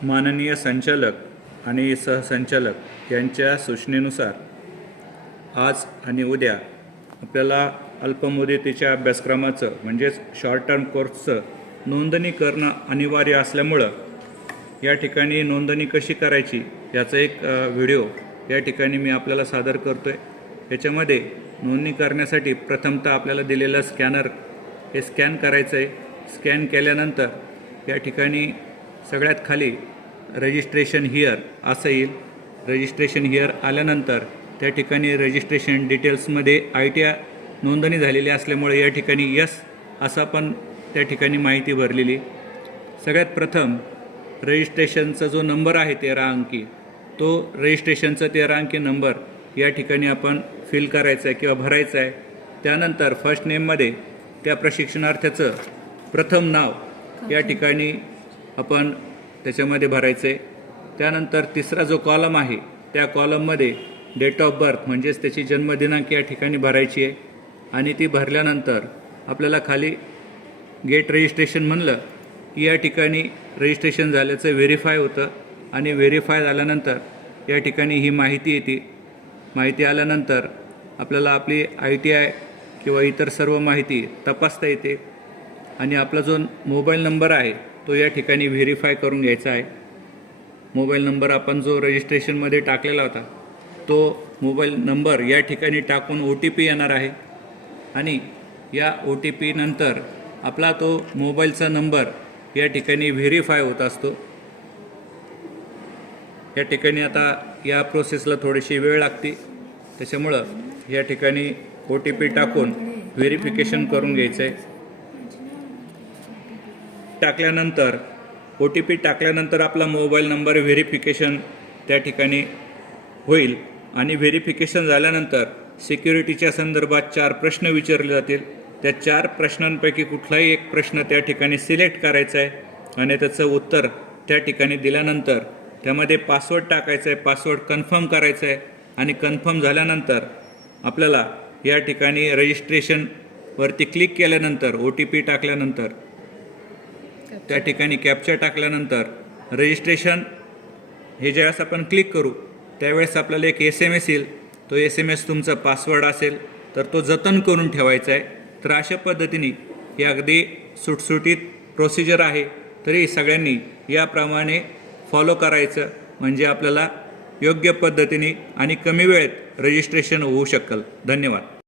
माननीय संचालक आणि सहसंचालक यांच्या सूचनेनुसार आज आणि उद्या आपल्याला अल्पमुदतीच्या अभ्यासक्रमाचं म्हणजेच शॉर्ट टर्म कोर्सचं नोंदणी करणं अनिवार्य असल्यामुळं या ठिकाणी नोंदणी कशी करायची याचा एक व्हिडिओ या ठिकाणी मी आपल्याला सादर करतो आहे याच्यामध्ये नोंदणी करण्यासाठी प्रथमतः आपल्याला दिलेलं स्कॅनर हे स्कॅन करायचं आहे स्कॅन केल्यानंतर या ठिकाणी सगळ्यात खाली रजिस्ट्रेशन हिअर असं येईल. रजिस्ट्रेशन हिअर आल्यानंतर त्या ठिकाणी रजिस्ट्रेशन डिटेल्समध्ये आय टी नोंदणी झालेली असल्यामुळे या ठिकाणी यस असा पण त्या ठिकाणी माहिती भरलेली. सगळ्यात प्रथम रजिस्ट्रेशनचा जो नंबर आहे तेरा अंकी तो रजिस्ट्रेशनचा तेरा अंकी नंबर या ठिकाणी आपण फिल करायचा आहे किंवा भरायचा आहे त्यानंतर फर्स्ट नेममध्ये त्या प्रशिक्षणार्थ्याचं प्रथम नाव या ठिकाणी आपण त्याच्यामध्ये भरायचं. आहे त्यानंतर तिसरा जो कॉलम आहे त्या कॉलममध्ये डेट ऑफ बर्थ म्हणजेच त्याची जन्मदिनांक या ठिकाणी भरायची आहे. आणि ती भरल्यानंतर आपल्याला खाली गेट रजिस्ट्रेशन म्हणलं की या ठिकाणी रजिस्ट्रेशन झाल्याचं व्हेरीफाय होतं. आणि व्हेरीफाय झाल्यानंतर या ठिकाणी ही माहिती येते. माहिती आल्यानंतर आपल्याला आपली आय टी आय किंवा इतर सर्व माहिती तपासता येते. आणि आपला जो मोबाईल नंबर आहे तो या ठिकाणी व्हेरीफाय करून घ्यायचा आहे. मोबाईल नंबर आपण जो रजिस्ट्रेशनमध्ये टाकलेला होता तो मोबाईल नंबर या ठिकाणी टाकून ओ टी पी येणार आहे. आणि या ओ टी पी नंतर आपला तो मोबाईलचा नंबर या ठिकाणी व्हेरीफाय होत असतो. या ठिकाणी आता या प्रोसेसला थोडीशी वेळ लागते. त्याच्यामुळं या ठिकाणी ओ टी पी टाकून व्हेरिफिकेशन करून घ्यायचं आहे टाकल्यानंतर ओ टी पी टाकल्यानंतर आपला मोबाईल नंबर व्हेरिफिकेशन त्या ठिकाणी होईल. आणि व्हेरिफिकेशन झाल्यानंतर सिक्युरिटीच्या संदर्भात चार प्रश्न विचारले जातील. त्या चार प्रश्नांपैकी कुठलाही एक प्रश्न त्या ठिकाणी सिलेक्ट करायचा आहे आणि त्याचं उत्तर त्या ठिकाणी दिल्यानंतर त्यामध्ये पासवर्ड टाकायचा आहे पासवर्ड कन्फर्म करायचा आहे आणि कन्फर्म झाल्यानंतर आपल्याला या ठिकाणी रजिस्ट्रेशनवरती क्लिक केल्यानंतर ओ टी पी टाकल्यानंतर त्या ठिकाणी कॅप्चर टाकल्यानंतर रजिस्ट्रेशन हे ज्यावेळेस आपण क्लिक करू त्यावेळेस आपल्याला एक एस एम एस येईल. तो एस एम एस तुमचा पासवर्ड असेल तर तो जतन करून ठेवायचा आहे. तर अशा पद्धतीने ही अगदी सुटसुटीत प्रोसिजर आहे. तरी सगळ्यांनी याप्रमाणे फॉलो करायचं म्हणजे आपल्याला योग्य पद्धतीने आणि कमी वेळेत रजिस्ट्रेशन होऊ शकेल. धन्यवाद.